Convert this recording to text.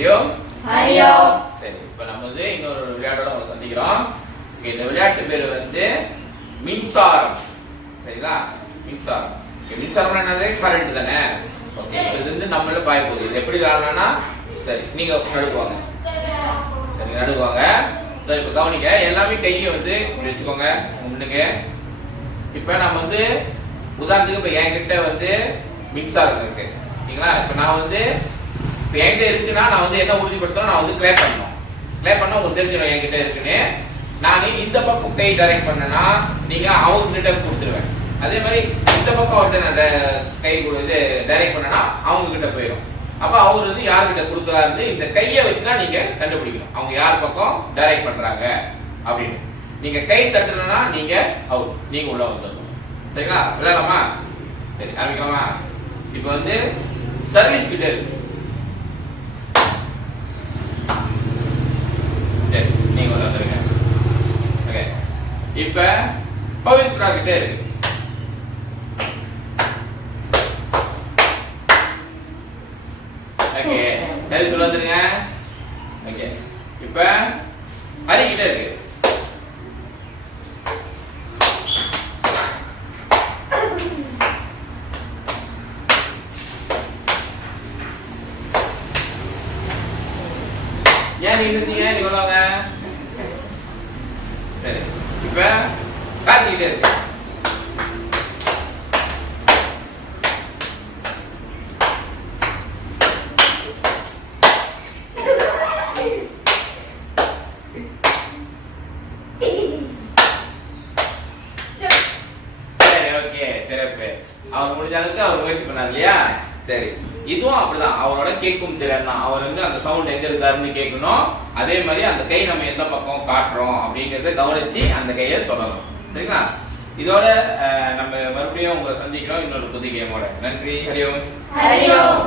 ஹரியோம் ஹரியோம் சரி இப்போ நம்ம வந்து இன்னொரு விளையாட்டோட உங்களை சந்திக்கிறோம். இந்த விளையாட்டு பேர் வந்து மின்சாரம். சரிங்களா? மின்சாரம். மின்சாரம்னா என்னது? கரண்ட் தானே? ஓகே இது வந்து நம்மள பாய போகுது. இது எப்படி விளையாடலாம்னா சரி நீங்க நடுக்குவாங்க. சரி நடுக்குவாங்க. சரி இப்போ கவனிங்க எல்லாமே கையை வந்து வச்சுக்கோங்க. முன்னுங்க இப்போ நம்ம வந்து உதாரணத்துக்கு இப்போ என்கிட்ட வந்து மின்சாரம் இருக்கு. சரிங்களா? இப்போ நான் வந்து இப்போ என்கிட்ட இருக்குன்னா நான் வந்து என்ன உறுதிப்படுத்தணும்? நான் வந்து கிளேப் பண்ணணும். கிளேப் பண்ணால் உங்களுக்கு தெரிஞ்சிடும் என்கிட்ட இருக்குன்னு. நான் இந்த பக்கம் கை டைரக்ட் பண்ணனா நீங்கள் அவங்ககிட்ட கொடுத்துருவேன். அதே மாதிரி இந்த பக்கம் அவர்கிட்ட நான் ட- கை இது டைரக்ட் பண்ணனா அவங்ககிட்ட போயிடும் அப்போ அவர் வந்து யார்கிட்ட கொடுக்குறாரு இந்த கையை வச்சு தான் நீங்கள் கண்டுபிடிக்கணும். அவங்க யார் பக்கம் டைரக்ட் பண்ணுறாங்க அப்படின்னு. நீங்கள் கை தட்டணும்னா நீங்கள் அவுட் நீங்கள் உள்ள வந்துடணும். சரிங்களா? விளையாடலாமா? சரி ஆரம்பிக்கலாமா? இப்போ வந்து சர்வீஸ் கிட்ட இருக்கு சரி நீங்க உள்ள வந்துருங்க ஓகே இப்ப பவித்ரா கிட்ட இருக்கு. ஓகே சரி சொல்ல வந்துருங்க. ஓகே இப்ப ஹரி கிட்ட இருக்கு. ஏன் நீ இருந்தீங்க நீ உள்ளவங்க சரி. இப்ப கார்த்திகிட்ட இருக்கு சரி ஓகே சிறப்பு அவர் முடிஞ்ச அளவுக்கு அவர் முயற்சி பண்ணார் இல்லையா சரி. இதுவும் அப்படிதான். அவரோட கேட்கும் திறன் தான். அவர் வந்து அந்த சவுண்ட் எங்க இருக்காருன்னு கேட்கணும். அதே மாதிரி அந்த கை நம்ம எந்த பக்கம் காட்டுறோம் அப்படிங்கறத கவனிச்சு அந்த கையை தொடரும் சரிங்களா? இதோட நம்ம மறுபடியும் உங்களை சந்திக்கிறோம். இன்னொரு புது கேமோட நன்றி. ஹரியோம் ஹரியோம்